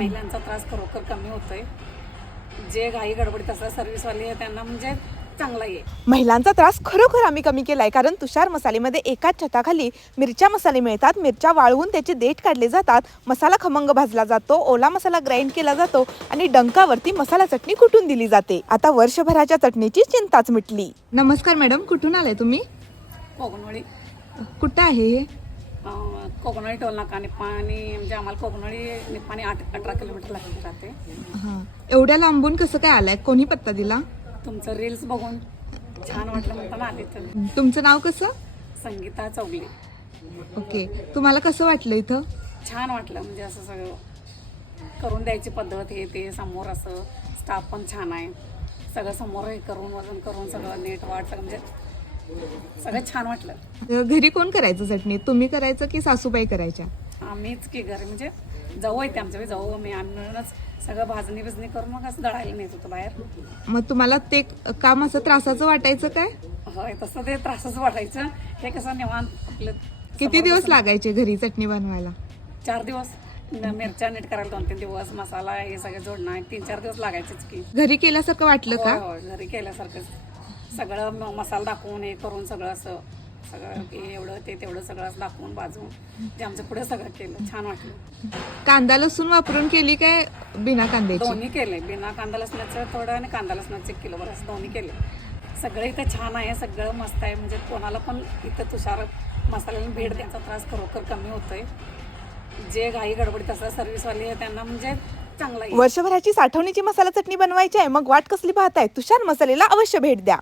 महिलांचा त्रास खरोखर कमी होतोय. जे घाई गडबडीत असतात सर्व्हिसवाले आहे त्यांना म्हणजे चांगला आहे. महिलांचा त्रास खरोखर आम्ही कमी केलाय, कारण तुषार मसालेमध्ये एकाच छताखाली मिरच्या मसाले मिळतात. मिरच्या वाळवून त्याचे देठ काढले जातात, मसाला खमंग भाजला जातो, ओला मसाला ग्राइंड केला जातो आणि डंकावरती मसाला चटणी कुटून दिली जाते. आता वर्षभराच्या चटणीची चिंताच मिटली. नमस्कार मॅडम, कुठून आलाय तुम्ही? कोकणवळी कुठं आहे हे? कोकणवळी टोल नाका निप्पाणी, म्हणजे आम्हाला कोकणवळी निप्पाणी 18 किलोमीटर लागून राहते. हां, एवढ्या लांबून कसं काय आलाय? कोणी पत्ता दिला? तुमचं रील्स बघून छान वाटलं म्हणताना आले. तर तुमचं नाव कसं? संगीता चौगले. ओके, तुम्हाला कसं वाटलं इथं? छान वाटलं, म्हणजे असं सगळं करून द्यायची पद्धत हे ते समोर असं स्टाफ पण छान आहे. सगळं समोर हे करून वजन करून सगळं नीट वाट सगळं म्हणजे सगळं छान वाटलं. घरी कोण करायचं चटणी? तुम्ही करायचं की सासूबाई करायच्या? आम्हीच की घरी म्हणजे जाऊ येते आमच्या जाऊ मी आम्ही मिळूनच सगळं भाजणी बिजणी करून मग असं दळायला नेत होतो बाहेर. मग तुम्हाला ते काम असं त्रासाचं वाटायचं काय? होय, तसं ते त्रासच वाटायचं. हे कसं निवांत आपलं. किती दिवस लागायचे घरी चटणी बनवायला? 4 दिवस. मिरच्या नीट करायला 2-3 दिवस, मसाला हे सगळं जोडणं 3-4 दिवस लागायचेच की. घरी केल्यासारखं वाटलं का? होय, घरी केल्यासारखं सगळं मसाला दाखवून हे करून सगळं असं सगळं हे एवढं ते तेवढं सगळं असं दाखवून बाजून ते आमच्या पुढे सगळं केलं. छान वाटलं. कांदा लसूण वापरून केली काय बिना कांद्याची? दोन्ही केले, बिना कांदा लसणाचं थोडं आणि कांदा लसणाचं 1 किलोभर असं दोन्ही केले. सगळं इथं छान आहे, सगळं मस्त आहे. म्हणजे कोणाला पण इथं तुषार मसाल्याला भेट द्यायचा त्रास खरोखर कमी होतोय. जे घाई गडबडीत असतात सर्व्हिसवाले आहे त्यांना म्हणजे चांगला आहे. वर्षभराची साठवणीची मसाला चटणी बनवायची आहे, मग वाट कसली पाहताय? तुषार मसालेला अवश्य भेट द्या.